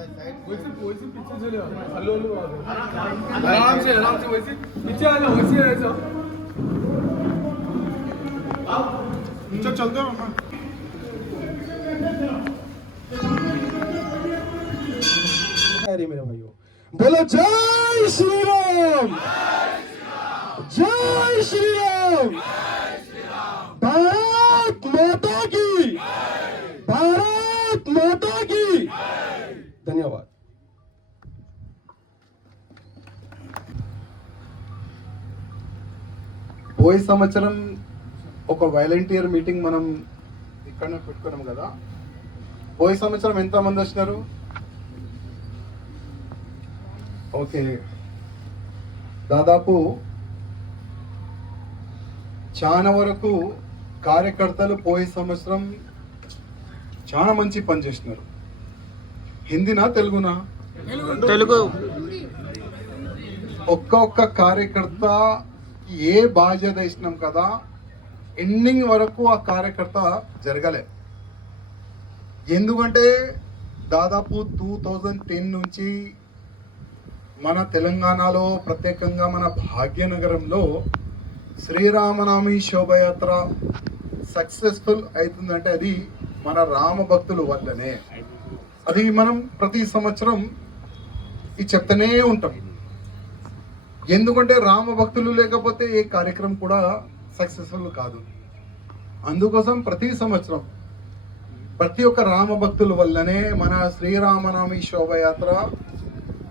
वैसे पीछे चले हल्लो हल्लो आराम से वैसे पीछे आ जाओ वैसे ऐसा चल चलते हो अरे मेरे भाइयों बोलो जय श्री राम, जय श्री राम, भारत माता की, भारत माता की। धन्यवाद। పోయే సంవత్సరం ఒక వాలంటీర్ మీటింగ్ మనం ఇక్కడ పెట్టుకున్నాం కదా. పోయే సంవత్సరం ఎంతమంది వచ్చినారు? ఓకే, దాదాపు చాలా వరకు కార్యకర్తలు పోయే సంవత్సరం చాలా మంచి పని చేసినారు. హిందీనా తెలుగునా? తెలుగు. ఒక్క కార్యకర్త ఏ బాధ్యత ఇచ్చినాం కదా, ఎండింగ్ వరకు ఆ కార్యకర్త జరగలే. ఎందుకంటే దాదాపు 2010 నుంచి మన తెలంగాణలో, ప్రత్యేకంగా మన భాగ్యనగరంలో శ్రీరామనవమి శోభయాత్ర సక్సెస్ఫుల్ అవుతుందంటే అది మన రామ భక్తుల వల్లనే. అది మనం ప్రతి సంవత్సరం ఇది చెప్తూనే ఉంటాం. ఎందుకంటే రామ భక్తులు లేకపోతే ఏ కార్యక్రమం కూడా సక్సెస్ఫుల్ కాదు. అందుకోసం ప్రతి సంవత్సరం ప్రతి ఒక్క రామ భక్తుల వల్లనే మన శ్రీరామనవమి శోభయాత్ర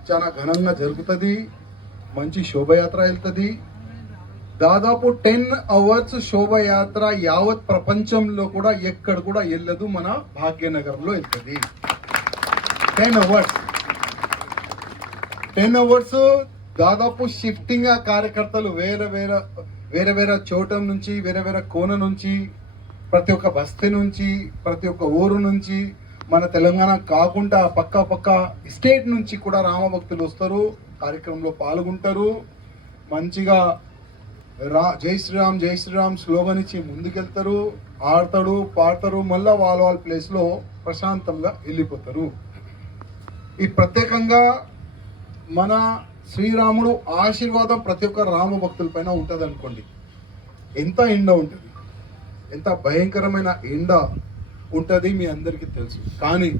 చాలా ఘనంగా జరుగుతుంది. మంచి శోభయాత్ర వెళ్తుంది. దాదాపు 10 అవర్స్ శోభయాత్ర యావత్ ప్రపంచంలో కూడా ఎక్కడ కూడా వెళ్ళదు, మన భాగ్యనగరంలో వెళ్తుంది. 10 అవర్స్ దాదాపు షిఫ్టింగ్ ఆ కార్యకర్తలు వేరే వేరే చోట నుంచి, వేరే కోన నుంచి, ప్రతి ఒక్క బస్తీ నుంచి, ప్రతి ఒక్క ఊరు నుంచి, మన తెలంగాణ కాకుండా పక్క స్టేట్ నుంచి కూడా రామభక్తులు వస్తారు, కార్యక్రమంలో పాల్గొంటారు. మంచిగా జై శ్రీరామ్ స్లోగన్ ఇచ్చి ముందుకెళ్తారు, ఆడతాడు, పాడతారు, మళ్ళీ వాళ్ళ ప్లేస్లో ప్రశాంతంగా వెళ్ళిపోతారు. ఈ ప్రత్యేకంగా మన శ్రీరాముడు ఆశీర్వాదం ప్రతి ఒక్క రామ భక్తుల పైన ఉంటుంది అనుకోండి. ఎంత ఎండ ఉంటుంది, ఎంత భయంకరమైన ఎండ ఉంటుంది మీ అందరికీ తెలుసు. కానీ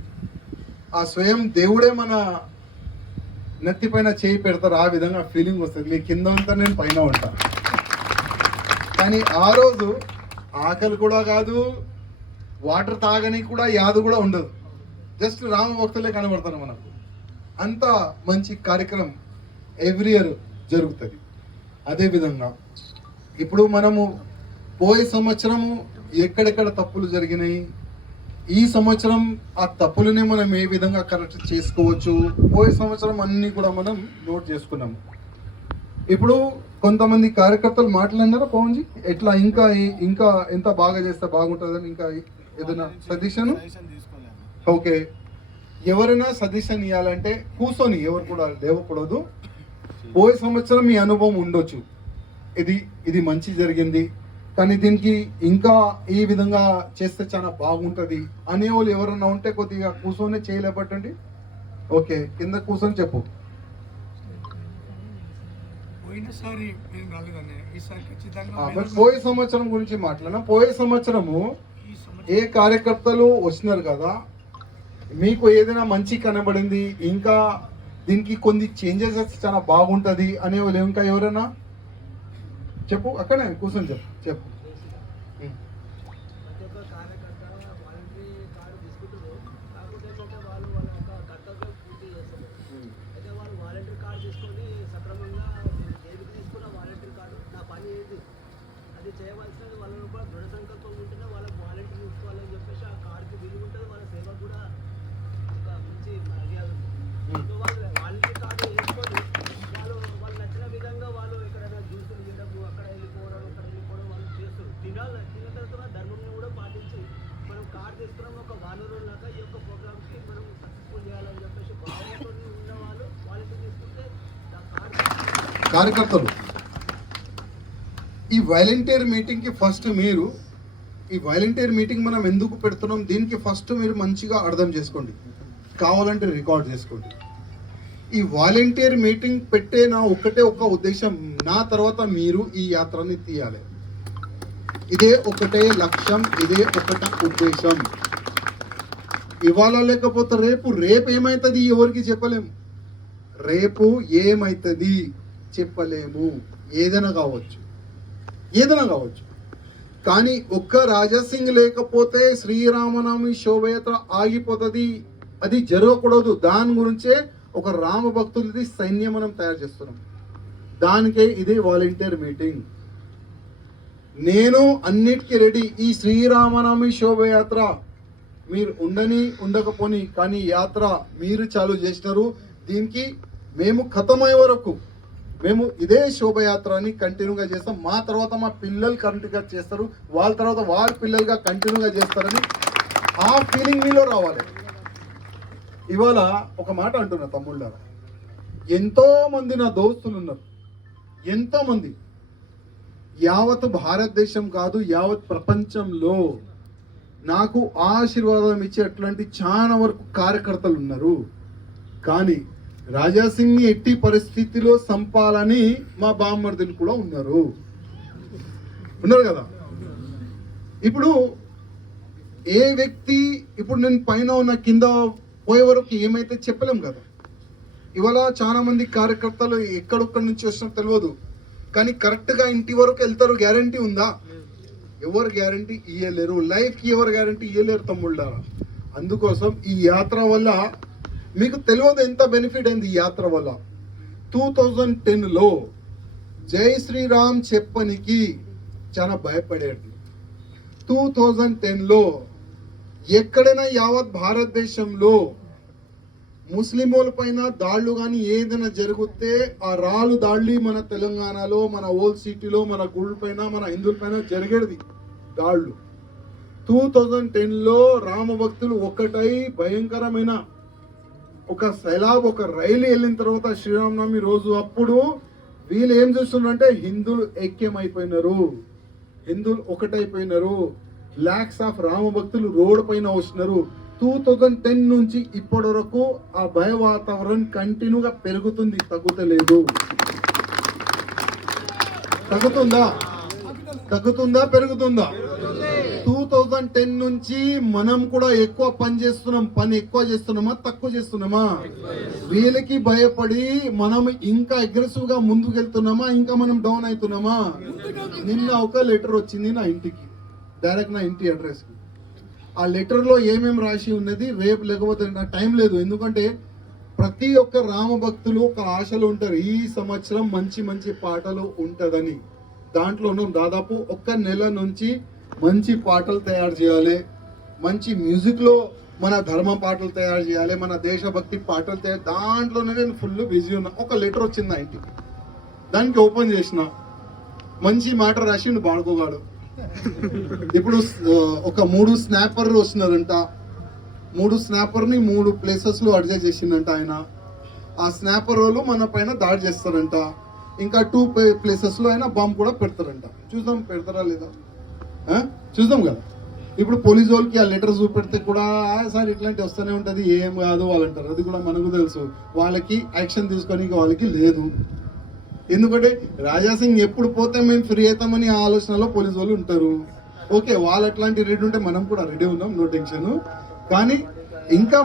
ఆ స్వయం దేవుడే మన నెత్తి పైన చేయి పెడతారు, ఆ విధంగా ఫీలింగ్ వస్తుంది. మీ కింద అంతా నేను పైన ఉంటాను. కానీ ఆ రోజు ఆకలి కూడా కాదు, వాటర్ తాగని కూడా యాదు కూడా ఉండదు. జస్ట్ రామ భక్తులే కనబడతారు మనకు. అంత మంచి కార్యక్రమం ఎవ్రీ ఇయర్ జరుగుతుంది. అదేవిధంగా ఇప్పుడు మనము పోయే సంవత్సరము ఎక్కడెక్కడ తప్పులు జరిగినాయి, ఈ సంవత్సరం ఆ తప్పులనే మనం ఏ విధంగా కరెక్ట్ చేసుకోవచ్చు, పోయే సంవత్సరం అన్నీ కూడా మనం నోట్ చేసుకున్నాము. ఇప్పుడు కొంతమంది కార్యకర్తలు మాట్లాడినారా పవన్జీ, ఎట్లా ఇంకా ఎంత బాగా చేస్తే బాగుంటుందని, ఇంకా ఏదైనా సజెషన్? ఓకే, ఎవరైనా సజెషన్ ఇవ్వాలంటే కూర్చొని, ఎవరు కూడా లేవకూడదు. పోయే సంవత్సరం మీ అనుభవం ఉండొచ్చు, ఇది మంచి జరిగింది, కానీ దీనికి ఇంకా ఈ విధంగా చేస్తే చాలా బాగుంటుంది అనే వాళ్ళు ఎవరన్నా ఉంటే కొద్దిగా కూర్చొని చేయలేబట్టండి. ఓకే, కింద కూర్చొని చెప్పు. పోయే సంవత్సరం గురించి మాట్లాడినా, పోయే సంవత్సరము ఏ కార్యకర్తలు వచ్చినారు కదా, మీకు ఏదైనా మంచి కనబడింది, ఇంకా దీనికి కొన్ని చేంజెస్ చాలా బాగుంటుంది అనే వాళ్ళు ఇంకా ఎవరైనా చెప్పు. అక్కడే కూర్చొని చెప్పు. చేయవలసినది వాళ్ళని కూడా దృఢ సంకల్పం ఉంటేనే వాళ్ళకి వాలంటీర్ ఇచ్చుకోవాలని చెప్పేసి ఆ కార్డుకి విలువ ఉంటుంది, వాళ్ళ సేవ కూడా ఒక మంచి మర్యాద ఉంటుంది. వాళ్ళు వాలంటీర్ కార్డు వేసుకొని వాళ్ళు నచ్చిన విధంగా వాళ్ళు ఎక్కడైనా జ్యూసులు తినడం, అక్కడ వెళ్ళిపోవడం వాళ్ళు చేస్తారు. తిన్న తర్వాత ధర్మంని కూడా పాటించి మనం కార్డు తీసుకున్నాం ఒక వానరులాగా ఈ యొక్క ప్రోగ్రామ్కి మనం సక్సెస్ఫుల్ చేయాలని చెప్పేసి భావనతో ఉన్న వాళ్ళు వాలంటీర్ తీసుకుంటే కార్యకర్తలు ఈ వాలంటీర్ మీటింగ్కి ఫస్ట్ మీరు ఈ వాలంటీర్ మీటింగ్ మనం ఎందుకు పెడుతున్నాం, దీనికి ఫస్ట్ మీరు మంచిగా అర్థం చేసుకోండి. కావాలంటే రికార్డ్ చేసుకోండి. ఈ వాలంటీర్ మీటింగ్ పెట్టే నా ఒక్కటే ఒక ఉద్దేశం, నా తర్వాత మీరు ఈ యాత్రని తీయాలి. ఇదే ఒకటే లక్ష్యం, ఇదే ఒకటే ఉద్దేశం. ఇవాళ లేకపోతే రేపు ఏమవుతుంది ఎవరికి చెప్పలేము. రేపు ఏమవుతుంది చెప్పలేము. ఏదైనా కావచ్చు. కానీ ఒక్క రాజాసింగ్ లేకపోతే శ్రీరామనవమి శోభయాత్ర ఆగిపోతుంది. అది జరగకూడదు. దాని గురించే ఒక రామ భక్తులది సైన్యం మనం తయారు చేస్తున్నాం. దానికే ఇది వాలంటీర్ మీటింగ్. నేను అన్నిటికీ రెడీ. ఈ శ్రీరామనవమి శోభయాత్ర మీరు ఉండకపోని కానీ యాత్ర మీరు చాలు చేసినారు. దీనికి మేము ఖతమయ్యే వరకు మేము ఇదే శోభయాత్రని కంటిన్యూగా చేస్తాం. మా తర్వాత మా పిల్లలు కంటిన్యూగా చేస్తారు, వాళ్ళ తర్వాత వాళ్ళ పిల్లలుగా కంటిన్యూగా చేస్తారని ఆ ఫీలింగ్ మీలో రావాలి. ఇవాళ ఒక మాట అంటున్నా తమ్ముళ్ళారా, ఎంతో మంది నా దోస్తులు ఉన్నారు, ఎంతో మంది యావత్ భారతదేశం కాదు యావత్ ప్రపంచంలో నాకు ఆశీర్వాదం ఇచ్చేటువంటి చాలా వరకు కార్యకర్తలు ఉన్నారు. కానీ రాజాసింగ్ని ఎట్టి పరిస్థితిలో సంపాలని మా బామ్మర్దులు కూడా ఉన్నారు కదా. ఇప్పుడు ఏ వ్యక్తి ఇప్పుడు నేను పైన ఉన్న కింద పోయే వరకు ఏమైతే చెప్పలేం కదా. ఇవాళ చాలా మంది కార్యకర్తలు ఎక్కడొక్కడి నుంచి వచ్చినా తెలియదు, కానీ కరెక్ట్గా ఇంటి వరకు వెళ్తారు. గ్యారంటీ ఉందా? ఎవరు గ్యారంటీ ఇయ్యలేరు. లైఫ్కి ఎవరు గ్యారంటీ ఇయ్యలేరు తమ్ముళ్ళారా. అందుకోసం ఈ యాత్ర వల్ల మీకు తెలియదు ఎంత బెనిఫిట్ అయింది. ఈ యాత్ర వల్ల 2010లో జై శ్రీరామ్ చెప్పనికి చాలా భయపడేది. 2010లో ఎక్కడైనా యావత్ భారతదేశంలో ముస్లింల పైన దాళ్ళు కానీ ఏదైనా జరిగితే ఆ రాళ్ళు దాళ్ళు మన తెలంగాణలో, మన ఓల్డ్ సిటీలో, మన గుళ్ళ పైన, మన హిందువుల పైన జరిగేది దాళ్ళు. 2010లో రామ భక్తులు ఒక్కటై భయంకరమైన ఒక సైలాబ్, ఒక రైలు వెళ్ళిన తర్వాత శ్రీరామనవమి రోజు అప్పుడు వీళ్ళు ఏం చేస్తున్నారంటే హిందువులు ఐక్యమైపోయినారు, హిందువులు ఒకటైపోయినారు. లాక్స్ ఆఫ్ రామ భక్తులు రోడ్ పైన వస్తున్నారు. 2010 నుంచి ఇప్పటి వరకు ఆ భయ వాతావరణం కంటిన్యూగా పెరుగుతుంది, తగ్గుతలేదు. తగ్గుతుందా పెరుగుతుందా? 2010 నుంచి మనం కూడా ఎక్కువ పని ఎక్కువ చేస్తున్నామా తక్కువ చేస్తున్నామా? వీళ్ళకి భయపడి మనం ఇంకా అగ్రెసివ్ గా ముందుకు వెళ్తున్నామా ఇంకా మనం డౌన్ అవుతున్నామా? నిన్న ఒక లెటర్ వచ్చింది నా ఇంటికి, డైరెక్ట్ నా ఇంటి అడ్రస్ కి. ఆ లెటర్ లో ఏమేమి రాసి ఉన్నది రేపు లేకపోతే నాకు టైం లేదు, ఎందుకంటే ప్రతి ఒక్క రామ భక్తులు ఒక ఆశలు ఉంటారు. ఈ సంవత్సరం మంచి మంచి పాటలు ఉంటదని. దాంట్లో దాదాపు ఒక్క నెల నుంచి మంచి పాటలు తయారు చేయాలి, మంచి మ్యూజిక్ లో మన ధర్మ పాటలు తయారు చేయాలి, మన దేశభక్తి పాటలు తయారు. దాంట్లోనే నేను ఫుల్ బిజీ ఉన్నా. ఒక లెటర్ వచ్చింది నా ఇంటికి, దానికి ఓపెన్ చేసిన మంచి మాట రాసిండు బాడుకోగాడు. ఇప్పుడు ఒక 3 స్నాపర్ వస్తున్నారంట. 3 స్నాపర్ని 3 ప్లేసెస్ లో అడ్జస్ట్ చేసిందంట ఆయన. ఆ స్నాపర్ వాళ్ళు మన పైన దాడి చేస్తారంట. ఇంకా 2 ప్లేసెస్ లో అయినా బాంబు కూడా పెడతారంట. చూద్దాం పెడతారా లేదా, చూద్దాం కదా. ఇప్పుడు పోలీసు వాళ్ళకి ఆ లెటర్ చూపెడితే కూడా సార్ ఇట్లాంటి వస్తూనే ఉంటుంది, ఏం కాదు వాళ్ళు అంటారు. అది కూడా మనకు తెలుసు. వాళ్ళకి యాక్షన్ తీసుకోనికి వాళ్ళకి లేదు. ఎందుకంటే రాజాసింగ్ ఎప్పుడు పోతే మేము ఫ్రీ అవుతామని ఆలోచనలో పోలీసు వాళ్ళు ఉంటారు. ఓకే, వాళ్ళు అట్లాంటి రెడీ ఉంటే మనం కూడా రెడీ ఉన్నాం, నో టెన్షన్. కానీ ఇంకా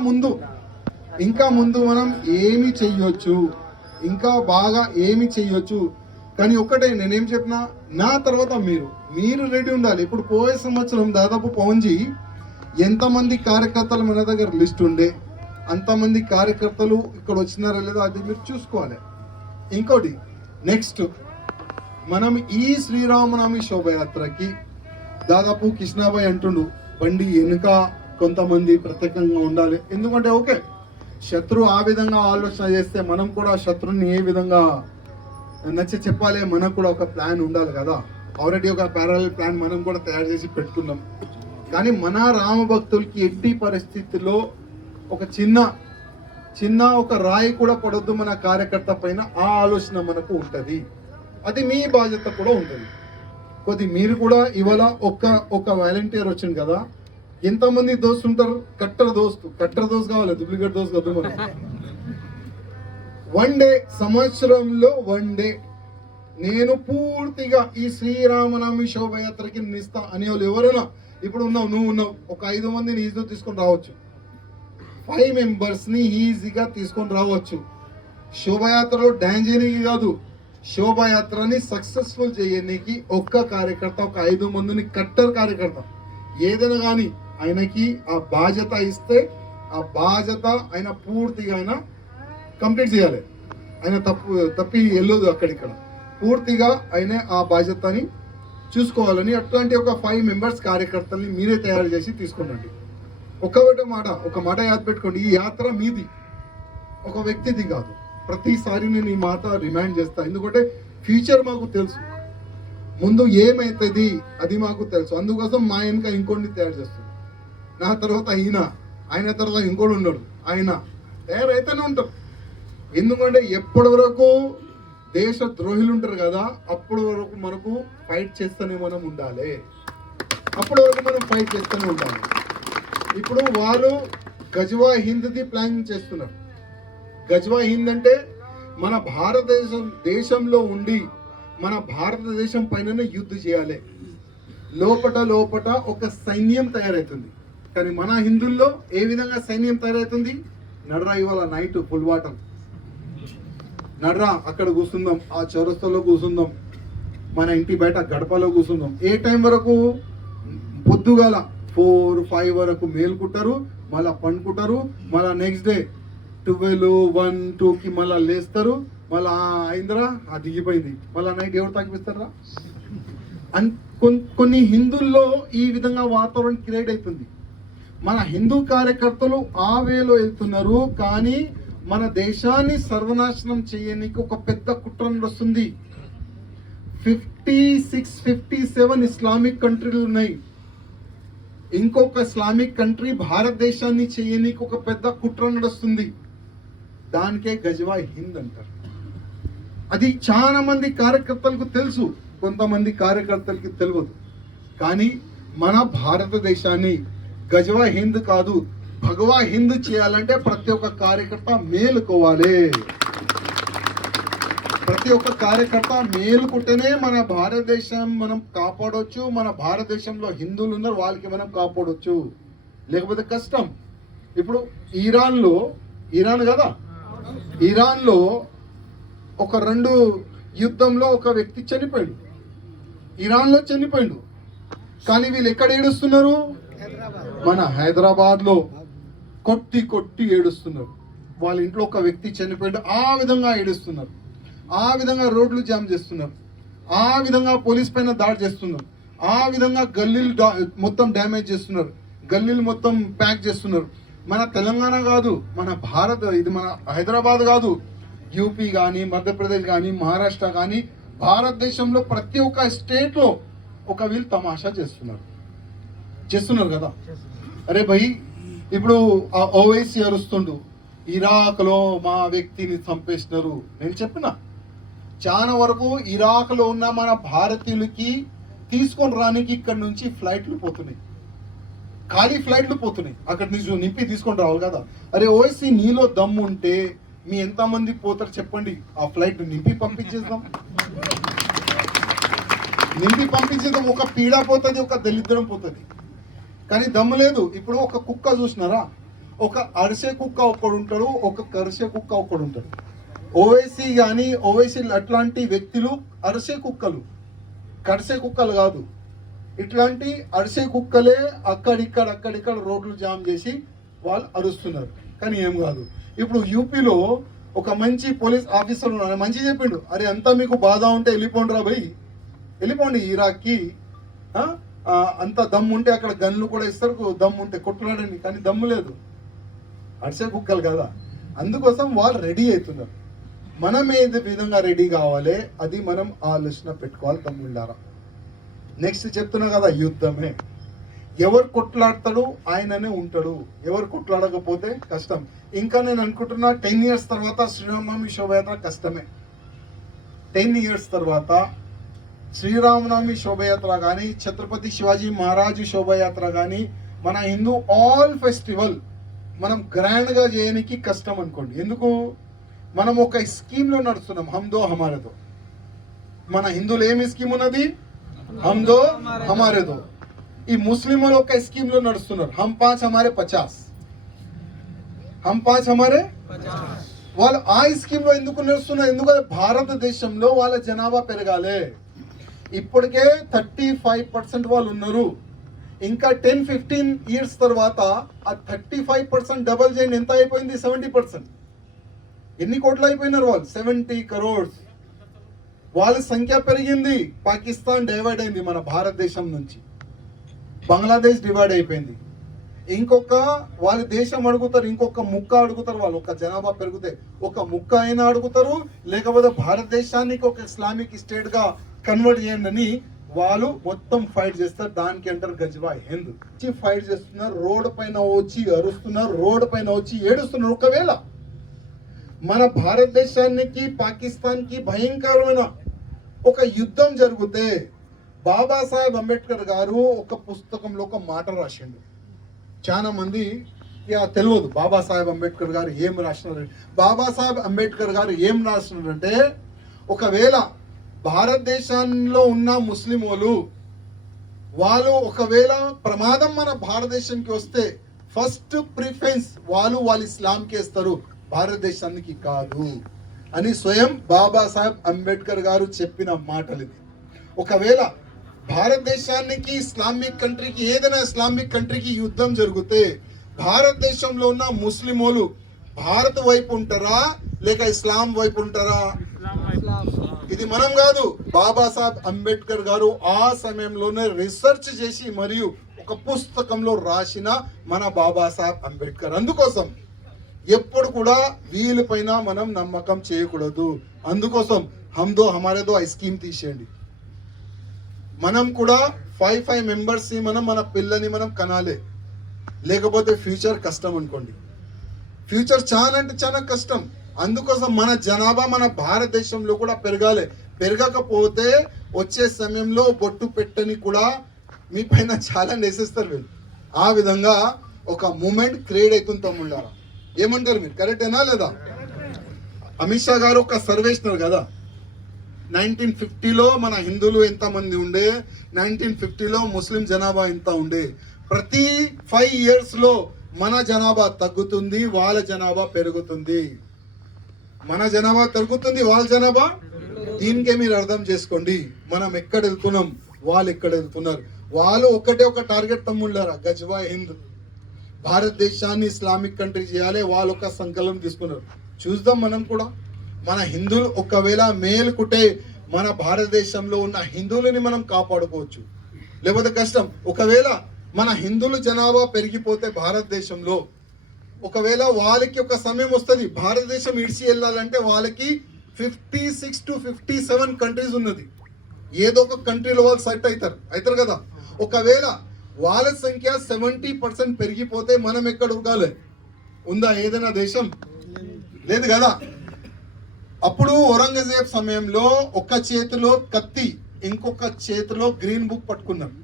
ముందు మనం ఏమి చెయ్యొచ్చు, ఇంకా బాగా ఏమి చెయ్యొచ్చు. కానీ ఒక్కటే నేనేం చెప్పినా, నా తర్వాత మీరు రెడీ ఉండాలి. ఇప్పుడు పోయే సంవత్సరం దాదాపు పవన్జీ ఎంతమంది కార్యకర్తలు మన దగ్గర లిస్ట్ ఉండే అంతమంది కార్యకర్తలు ఇక్కడ వచ్చినారా లేదో అది మీరు చూసుకోవాలి. ఇంకోటి నెక్స్ట్, మనం ఈ శ్రీరామనవమి శోభయాత్రకి దాదాపు కృష్ణాబాయ్ అంటుండు బండి వెనుక కొంతమంది ప్రత్యేకంగా ఉండాలి. ఎందుకంటే ఓకే, శత్రువు ఆ విధంగా ఆలోచన చేస్తే మనం కూడా శత్రువుని ఏ విధంగా చెప్పాలి, మనకు కూడా ఒక ప్లాన్ ఉండాలి కదా. ఆల్రెడీ ఒక ప్యారలల్ ప్లాన్ మనం కూడా తయారు చేసి పెట్టుకున్నాం. కానీ మన రామ భక్తులకి ఎట్టి పరిస్థితుల్లో ఒక చిన్న ఒక రాయి కూడా పడొద్దు మన కార్యకర్త పైన, ఆ ఆలోచన మనకు ఉంటుంది. అది మీ బాధ్యత కూడా ఉంటుంది. మీరు కూడా ఇవాళ ఒక వాలంటీర్ వచ్చింది కదా, ఎంతమంది దోస్తు ఉంటారు? కట్టర్ దోస్తు కావాలి, డూప్లికేట్ దోస్తు కాదు. మనం వన్ డే, సంవత్సరంలో వన్ డే నేను పూర్తిగా ఈ శ్రీరామనవమి శోభయాత్రకి నిస్తా అనే వాళ్ళు ఎవరైనా ఇప్పుడు ఉన్నావు, నువ్వు ఉన్నావు, ఒక 5 మందిని ఈజీగా తీసుకొని రావచ్చు, 5 మెంబర్స్ని ఈజీగా తీసుకొని రావచ్చు. శోభయాత్రలో డాన్స్ చేయడానికి కాదు, శోభయాత్రని సక్సెస్ఫుల్ చేయడానికి ఒక్క కార్యకర్త, ఒక 5 మందిని కట్టర్ కార్యకర్త ఏదైనా కానీ ఆయనకి ఆ బాధ్యత ఇస్తే ఆ బాధ్యత ఆయన పూర్తిగా ఆయన కంప్లీట్ చేయాలి. ఆయన తప్పి వెళ్ళదు అక్కడిక్కడ, పూర్తిగా ఆయన ఆ బాధ్యతని చూసుకోవాలని అట్లాంటి ఒక 5 మెంబర్స్ కార్యకర్తల్ని మీరే తయారు చేసి తీసుకురండి. ఒక మాట యాద పెట్టుకోండి, ఈ యాత్ర మీది, ఒక వ్యక్తిది కాదు. ప్రతిసారి నేను ఈ మాట రిమైండ్ చేస్తా, ఎందుకంటే ఫ్యూచర్ మాకు తెలుసు, ముందు ఏమైతుంది అది మాకు తెలుసు. అందుకోసం మా వెనుక ఇంకోటిని తయారు చేస్తుంది. నా తర్వాత ఆయన తర్వాత ఇంకోటి ఉన్నాడు, ఆయన తయారైతేనే ఉంటారు. ఎందుకంటే ఎప్పటి వరకు దేశ ద్రోహులు ఉంటారు కదా, అప్పటి వరకు మనకు ఫైట్ చేస్తూనే మనం ఉండాలి, అప్పటి వరకు మనం ఫైట్ చేస్తూనే ఉండాలి. ఇప్పుడు వాళ్ళు గజ్వా హింద్ది ప్లానింగ్ చేస్తున్నారు. గజ్వా హింద్ అంటే మన దేశంలో ఉండి మన భారతదేశం పైననే యుద్ధం చేయాలి. లోపట ఒక సైన్యం తయారవుతుంది. కానీ మన హిందువుల్లో ఏ విధంగా సైన్యం తయారవుతుంది? నడరా ఇవాళ నైట్ ఫుల్ వాటర్, నడరా అక్కడ కూర్చుందాం, ఆ చౌరస్తాలో కూర్చుందాం, మన ఇంటి బయట గడపలో కూర్చుందాం. ఏ టైం వరకు? పొద్దుగాల 4-5 వరకు మేలుకుంటారు, మళ్ళీ పండుకుంటారు, మళ్ళీ నెక్స్ట్ డే 12-1-2కి మళ్ళీ లేస్తారు, మళ్ళీ అయిందిరా అది దిగిపోయింది, మళ్ళీ నైట్ ఎవరు తాగిపిస్తారా? కొన్ని హిందువుల్లో ఈ విధంగా వాతావరణం క్రియేట్ అవుతుంది. మన హిందూ కార్యకర్తలు ఆ వేలో వెళ్తున్నారు, కానీ మన దేశాన్ని సర్వనాశనం చేయడానికి ఒక పెద్ద కుట్ర వస్తుంది. 56-57 ఇస్లామిక్ కంట్రీలు ఉన్నాయి. ఇంకొక ఇస్లామిక్ కంట్రీ భారతదేశాన్ని చేయడానికి ఒక పెద్ద కుట్ర నడుస్తుంది. దానికే గజ్వా హింద్ అంటారు. అది చాలా మంది కార్యకర్తలకు తెలుసు, కొంతమంది కార్యకర్తలకి తెలియదు. కానీ మన భారతదేశాన్ని గజ్వా హింద్ కాదు, భగవా హింద్ చేయాలంటే ప్రతి ఒక్క కార్యకర్త మేలుకోవాలి. ప్రతి ఒక్క కార్యకర్త మేలుకుంటేనే మన భారతదేశం మనం కాపాడవచ్చు. మన భారతదేశంలో హిందువులు ఉన్నారు, వాళ్ళకి మనం కాపాడవచ్చు, లేకపోతే కష్టం. ఇప్పుడు ఇరాన్ కదా, ఇరాన్లో ఒక 2 యుద్ధంలో ఒక వ్యక్తి చనిపోయాడు, ఇరాన్లో చనిపోయాడు. కానీ వీళ్ళు ఎక్కడ ఏడుస్తున్నారు? మన హైదరాబాద్లో కొట్టి ఏడుస్తున్నారు. వాళ్ళ ఇంట్లో ఒక వ్యక్తి చనిపోయాడు, ఆ విధంగా ఏడుస్తున్నారు, ఆ విధంగా రోడ్లు జామ్ చేస్తున్నారు, ఆ విధంగా పోలీస్ పైన దాడి చేస్తున్నారు, ఆ విధంగా గల్లీలు మొత్తం డ్యామేజ్ చేస్తున్నారు, గల్లీలు మొత్తం ప్యాక్ చేస్తున్నారు. మన తెలంగాణ కాదు, ఇది మన హైదరాబాద్ కాదు, యూపీ కానీ, మధ్యప్రదేశ్ కానీ, మహారాష్ట్ర కానీ, భారతదేశంలో ప్రతి ఒక్క స్టేట్లో ఒక వీళ్ళు తమాషా చేస్తున్నారు కదా. అరే భయ్, ఇప్పుడు ఆ ఓవైసీ అరుస్తుండు, ఇరాక్లో మా వ్యక్తిని చంపేసినారు. నేను చెప్పిన చాలా వరకు ఇరాక్లో ఉన్న మన భారతీయులకి తీసుకొని రానికి ఇక్కడ నుంచి ఫ్లైట్లు పోతున్నాయి, ఖాళీ ఫ్లైట్లు పోతున్నాయి, అక్కడ నుంచి నింపి తీసుకొని రావాలి కదా. అరే ఓవైసీ, నీలో దమ్ము ఉంటే మీ ఎంతమంది పోతారు చెప్పండి, ఆ ఫ్లైట్ నింపి పంపించేద్దాం. ఒక పీడ పోతుంది, ఒక దళిద్రం పోతుంది. కానీ దమ్ము లేదు. ఇప్పుడు ఒక కుక్క చూసినారా, ఒక అరిసే కుక్క ఒకడు ఉంటాడు, ఒక కరిసే కుక్క ఒకడు ఉంటాడు. ఓవైసీ కానీ ఓవైసీ అట్లాంటి వ్యక్తులు అరిసే కుక్కలు, కరిసే కుక్కలు కాదు. ఇట్లాంటి అరిసే కుక్కలే అక్కడిక్కడ రోడ్లు జామ్ చేసి వాళ్ళు అరుస్తున్నారు, కానీ ఏం కాదు. ఇప్పుడు యూపీలో ఒక మంచి పోలీస్ ఆఫీసర్ ఉన్నాడు, మంచి చెప్పిండు, అరే అంతా మీకు బాధ ఉంటే వెళ్ళిపోండి రా భయ్, వెళ్ళిపోండి ఇరాక్కి, అంత దమ్ము ఉంటే అక్కడ గన్లు కూడా ఇస్తారు, దమ్ము ఉంటే కొట్టులాడండి. కానీ దమ్ము లేదు, అడిసే కుక్కలు కదా. అందుకోసం వాళ్ళు రెడీ అవుతున్నారు. మనం ఏది విధంగా రెడీ కావాలి అది మనం ఆలోచన పెట్టుకోవాలి తమ్ముళ్ళారా. నెక్స్ట్ చెప్తున్నా కదా, యుద్ధమే. ఎవరు కొట్లాడతాడు ఆయననే ఉంటాడు, ఎవరు కొట్లాడకపోతే కష్టం. ఇంకా నేను అనుకుంటున్నా 10 years తర్వాత శ్రీరామనవమి శోభయాత్ర కష్టమే. 10 years తర్వాత శ్రీరామనవమి శోభయాత్ర కానీ, ఛత్రపతి శివాజీ మహారాజు శోభయాత్ర కానీ, మన హిందూ ఆల్ ఫెస్టివల్ మనం గ్రాండ్గా చేయడానికి కష్టం అనుకోండి. ఎందుకు? మనం ఒక స్కీమ్లో నడుస్తున్నాం, హమ్దో హమారేదో. మన హిందువులు ఏమి స్కీమ్ ఉన్నది? హమ్దో హమారేదో. ఈ ముస్లింలు ఒక స్కీమ్లో నడుస్తున్నారు, హమ్ 5 హమారే 50. హమ్ 5 హమారే 50. వాళ్ళు ఆ స్కీమ్లో ఎందుకు నడుస్తున్నారు? ఎందుకంటే భారతదేశంలో వాళ్ళ జనాభా పెరగాలి. ఇప్పటికే 35% వాళ్ళు ఉన్నారు. ఇంకా 10-15 ఇయర్స్ తర్వాత ఆ 35% డబల్ చేయండి, ఎంత అయిపోయింది? 70%. ఎన్ని కోట్లు అయిపోయినారు వాళ్ళు? 70 crores. వాళ్ళ సంఖ్య పెరిగింది. పాకిస్తాన్ డివైడ్ అయింది మన భారతదేశం నుంచి, బంగ్లాదేశ్ డివైడ్ అయిపోయింది. ఇంకొక వాళ్ళ దేశం అడుగుతారు, ఇంకొక ముక్క అడుగుతారు. వాళ్ళు ఒక జనాభా పెరిగితే ఒక ముక్క అయినా అడుగుతారు, లేకపోతే భారతదేశానికి ఒక ఇస్లామిక్ స్టేట్ గా కన్వర్ట్ చేయండి అని వాళ్ళు మొత్తం ఫైట్ చేస్తారు. దానికి అంటారు గజ్వా హింద్. ఫైట్ చేస్తున్నారు, రోడ్డు పైన వచ్చి అరుస్తున్నారు, రోడ్డు పైన వచ్చి ఏడుస్తున్నారు. ఒకవేళ మన భారతదేశానికి పాకిస్తాన్కి భయంకరమైన ఒక యుద్ధం జరిగితే బాబాసాహెబ్ అంబేద్కర్ గారు ఒక పుస్తకంలో ఒక మాట రాసిండు. చాలా మంది తెలియదు బాబాసాహెబ్ అంబేద్కర్ గారు ఏం రాసినారు. బాబాసాహెబ్ అంబేద్కర్ గారు ఏం రాసినారంటే, ఒకవేళ భారతదేశంలో ఉన్న ముస్లింలు వాళ్ళు ఒకవేళ ప్రమాదం మన భారతదేశానికి వస్తే ఫస్ట్ ప్రిఫరెన్స్ వాళ్ళు ఇస్లాంకి ఇస్తారు, భారతదేశానికి కాదు అని స్వయం బాబాసాహెబ్ అంబేద్కర్ గారు చెప్పిన మాటలు ఇది. ఒకవేళ భారతదేశానికి ఇస్లామిక్ కంట్రీకి, ఏదైనా ఇస్లామిక్ కంట్రీకి యుద్ధం జరిగితే భారతదేశంలో ఉన్న ముస్లింలు భారత్ వైపు ఉంటారా లేక ఇస్లాం వైపు ఉంటారా? ఇది మనం కాదు, బాబాసాహెబ్ అంబేద్కర్ గారు ఆ సమయంలోనే రీసెర్చ్ చేసి మరియు ఒక పుస్తకంలో రాసిన మన బాబాసాహెబ్ అంబేద్కర్. అందుకోసం ఎప్పుడు కూడా వీళ్ళపైన మనం నమ్మకం చేయకూడదు. అందుకోసం హమ్దో హమారేదో ఆ స్కీమ్ తీసేయండి. మనం కూడా 5 మెంబర్స్ మన పిల్లని మనం కనాలి, లేకపోతే ఫ్యూచర్ కష్టం అనుకోండి. ఫ్యూచర్ చాలా అంటే చాలా కష్టం. అందుకోసం మన జనాభా మన భారతదేశంలో కూడా పెరగాలి. పెరగకపోతే వచ్చే సమయంలో బొట్టు పెట్టని కూడా మీ పైన చాలా నేసేస్తారు వీళ్ళు. ఆ విధంగా ఒక మూమెంట్ క్రియేట్ అవుతుంది తమ్ముళ్ళారా. ఏమంటారు మీరు? కరెక్టేనా లేదా? అమిత్ షా గారు ఒక సర్వే ఇస్తున్నారు కదా, 1950లో మన హిందువులు ఎంతమంది ఉండే, 1950లో ముస్లిం జనాభా ఎంత ఉండే. ప్రతి 5 yearsలో మన జనాభా తగ్గుతుంది, వాళ్ళ జనాభా పెరుగుతుంది. మన జనాభా తగ్గుతుంది, వాళ్ళ జనాభా. దీనికే మీరు అర్థం చేసుకోండి మనం ఎక్కడ వెళ్తున్నాం, వాళ్ళు ఎక్కడ వెళ్తున్నారు. వాళ్ళు ఒకటే ఒక టార్గెట్ తమ్ముళ్ళారా, గజ్వా హింద్, భారతదేశాన్ని ఇస్లామిక్ కంట్రీ చేయాలి. వాళ్ళు ఒక సంకల్పం తీసుకున్నారు. చూద్దాం మనం కూడా మన హిందువులు ఒకవేళ మేలుకుంటే మన భారతదేశంలో ఉన్న హిందువులని మనం కాపాడుకోవచ్చు, లేకపోతే కష్టం. ఒకవేళ మన హిందువుల జనాభా పెరిగిపోతే భారతదేశంలో, ఒకవేళ వాళ్ళకి ఒక సమయం వస్తుంది భారతదేశం ఇడిచి వెళ్ళాలంటే, వాళ్ళకి 56 to 57 కంట్రీస్ ఉన్నది. ఏదో ఒక కంట్రీలో వాళ్ళు సెట్ అవుతారు కదా. ఒకవేళ వాళ్ళ సంఖ్య 70% పెరిగిపోతే మనం ఎక్కడ ఉరగాలి? ఉందా ఏదైనా దేశం? లేదు కదా. అప్పుడు ఔరంగజేబ్ సమయంలో ఒక చేతిలో కత్తి, ఇంకొక చేతిలో గ్రీన్ బుక్ పట్టుకున్నారు.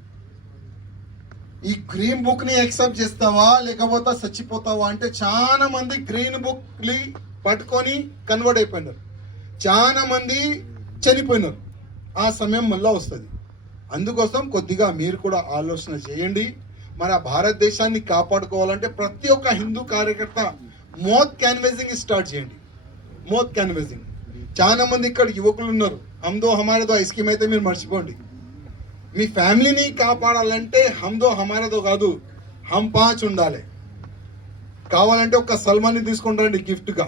ఈ గ్రీన్ బుక్ ని యాక్సెప్ట్ చేస్తావా లేకపోతే చచ్చిపోతావా అంటే చాలా మంది గ్రీన్ బుక్ ని పట్టుకొని కన్వర్ట్ అయిపోయినారు, చాలా మంది చనిపోయినారు. ఆ సమయం మళ్ళా వస్తుంది. అందుకోసం కొద్దిగా మీరు కూడా ఆలోచన చేయండి. మన భారతదేశాన్ని కాపాడుకోవాలంటే ప్రతి ఒక్క హిందూ కార్యకర్త మౌత్ క్యాన్వేసింగ్ స్టార్ట్ చేయండి. మౌత్ క్యాన్వేసింగ్. చాలా మంది ఇక్కడ యువకులు ఉన్నారు. హమ్దో హమారేదో ఆ స్కీమ్ అయితే మీరు మర్చిపోండి. మీ ఫ్యామిలీని కాపాడాలంటే హమ్దో హమారేదో కాదు, హమ్ 5 ఉండాలి. కావాలంటే ఒక సల్మాన్ని తీసుకొని రండి గిఫ్ట్గా.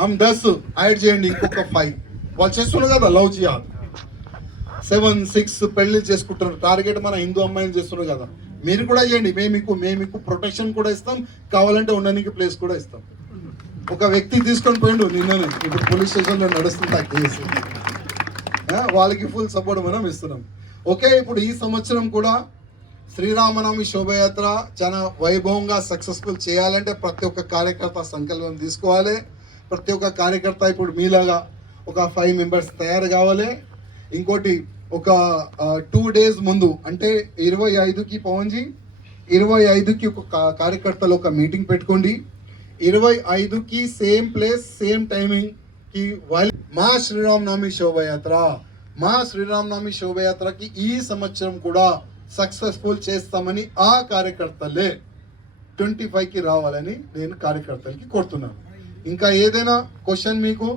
హమ్ 10 యాడ్ చేయండి, ఇంకొక 5. వాళ్ళు చేస్తున్నారు కదా లవ్ జిహాద్, 7, 6 పెళ్లి చేసుకుంటున్నారు. టార్గెట్ మన హిందూ అమ్మాయిలు చేస్తున్నారు కదా. మీరు కూడా చేయండి. మేము మీకు ప్రొటెక్షన్ కూడా ఇస్తాం, కావాలంటే ఉండడానికి ప్లేస్ కూడా ఇస్తాం. ఒక వ్యక్తి తీసుకొని పోయిండు నిన్ననే, ఇప్పుడు పోలీస్ స్టేషన్లో నడుస్తుంది ఆ కేసు. వాళ్ళకి ఫుల్ సపోర్ట్ మనం ఇస్తున్నాం. ఓకే, ఇప్పుడు ఈ సంవత్సరం కూడా శ్రీరామనవమి శోభయాత్ర చాలా వైభవంగా సక్సెస్ఫుల్ చేయాలంటే ప్రతి ఒక్క కార్యకర్త సంకల్పం తీసుకోవాలి. ప్రతి ఒక్క కార్యకర్త ఇప్పుడు మీలాగా ఒక 5 మెంబర్స్ తయారు కావాలి. ఇంకోటి ఒక 2 days ముందు అంటే 25కి పవన్ జీ 25కి ఒక కార్యకర్తలు ఒక మీటింగ్ పెట్టుకోండి. 25కి సేమ్ ప్లేస్ సేమ్ టైమింగ్ కి మా శ్రీరామనవమి శోభయాత్ర శోభయాత్రకి ఈ సంవత్సరం కూడా సక్సెస్ఫుల్ చేస్తామని ఆ కార్యకర్తలే 25కి రావాలని నేను కార్యకర్తలకి కోరుతున్నాను. ఇంకా ఏదైనా క్వశ్చన్ మీకు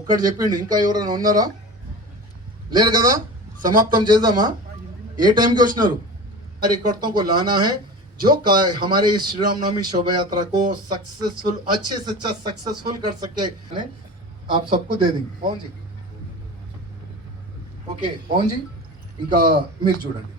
ఒక్కటి చెప్పిండు, ఇంకా ఎవరైనా ఉన్నారా? లేరు కదా? సమాప్తం చేద్దామా? ఏ టైంకి వచ్చినారు? कार्यकर्ताओं को लाना है जो हमारे इस श्री रामनवमी शोभा यात्रा को सक्सेसफुल अच्छे से अच्छा सक्सेसफुल कर सके आप सबको दे देंगे. पवन जी ఓకే పవన్ జీ ఇంకా మీరు చూడండి.